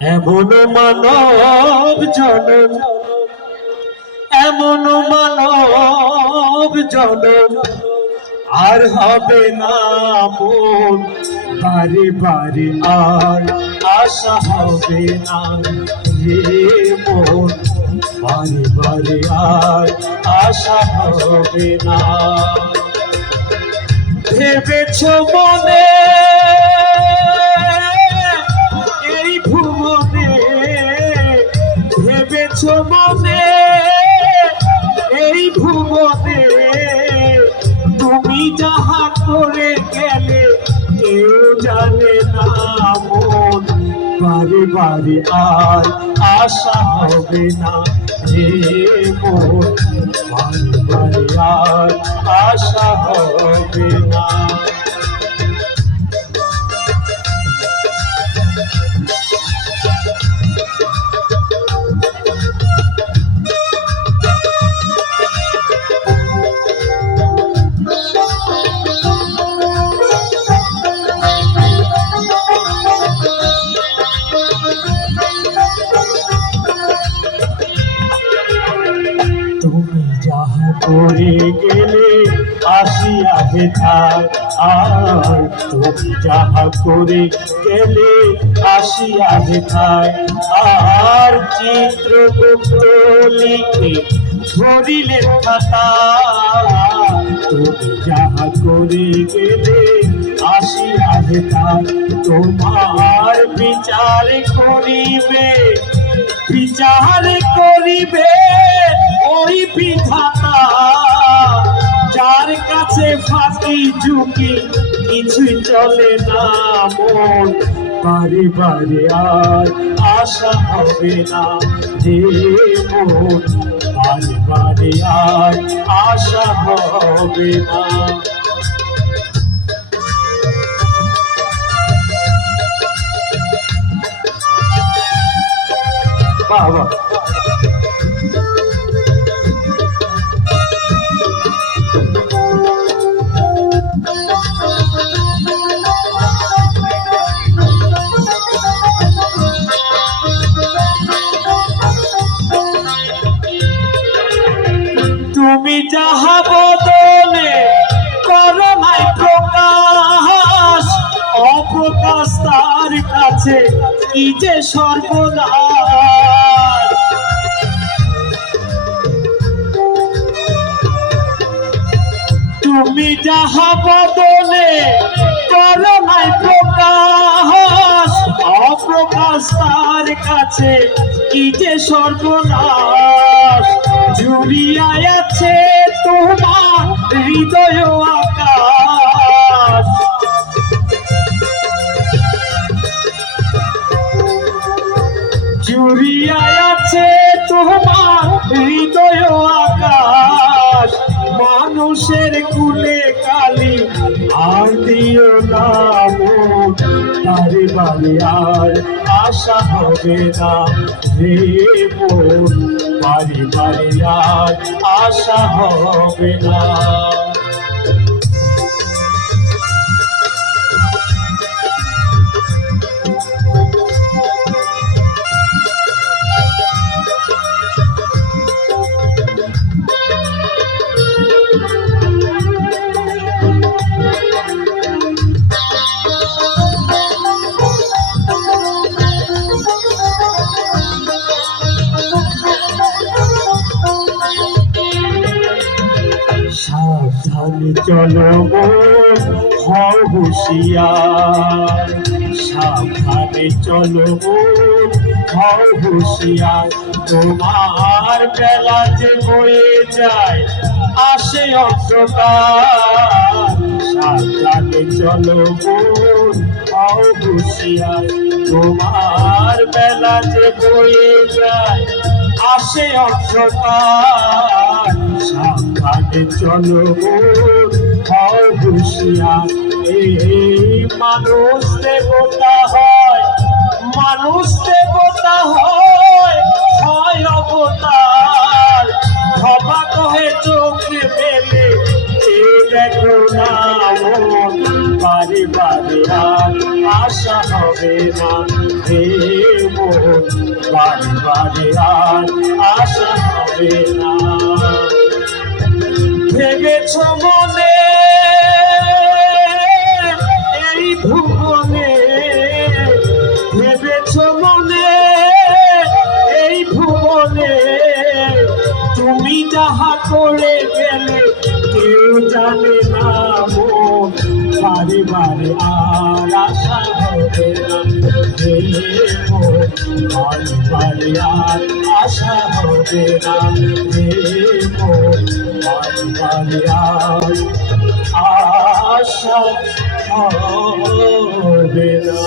এমন মানব জনম, এমন মানব জনম, আর হবে না মন, বারে বারে আর আশা হবে না রে মন, বারে বারে আর আশা হবে না। ভেবেছ মনে ভেবেছ মনে? এই ভুবনে তুমি যাহা করে গেলে, কেউ জানে না মন। বারে বারে আর আশা হবে না রে মন। বারে বারে আর আশা হবে তুমি যাহা করে গেলে আসিয়া হেথায়, আর তুমি যাহা করে গেলে আসিয়া হেথায়, আর চিত্রগুপ্ত লিখে ধরিলে খাতা তুমি যাহা করে গেলে আসিয়া হেথায় তোমার বিচার করিবে। বিচার করিবে ওই বিধাতা, যার কাছে ফাঁকি ঝুঁকি কিছুই চলে না মন। বারে বারে আর আশা হবে না যে মন। বারে বারে আর আশা হবে না বাবা তুমি যাহা বদলে করো নাই প্রকাশ, অপ্রকাশ তার কাছে কি যে সর্বনাশ? তুমি যাহা বদলে করো নাই প্রকাশ, অপ্রকাশ তার কাছে কি যে সর্বনাশ? জুড়িয়ায় আছে তোমার হৃদয় আকাশ। জুড়িয়ায় আছে তোমার হৃদয় আকাশ। মানুষের কুলে কালি আর দিও না বারে আর আশা হবে না রে মন বাড়ি বাড়ি আশা হবে না। চলো হও সাবধানে চলো হুঁশিয়ার। তোমার বেলা যে বয়ে যায়, আসে অন্ধকার। সাবধানে চলো হুঁশিয়ার। তোমার বেলা যে বয়ে যায়, আসে অন্ধকার। সাবধানে চলো হুঁশিয়ার। এই মানুষ দেবতা হয়, মানুষ দেবতা হয় হয় অবতার। ধবা কহে চোখে মেলে দেখো না বারে বারে আর আশা হবে না, হে মন। বারে বারে আর আশা হবে না। ভেবেছ মনে? এই ভুবনে, ভেবেছ মনে? এই ভুবনে, তুমি যাহা করে গেলে, কেউ জানে না বারে বারে আশা হবে না। আশা হবে না। আশা হবে না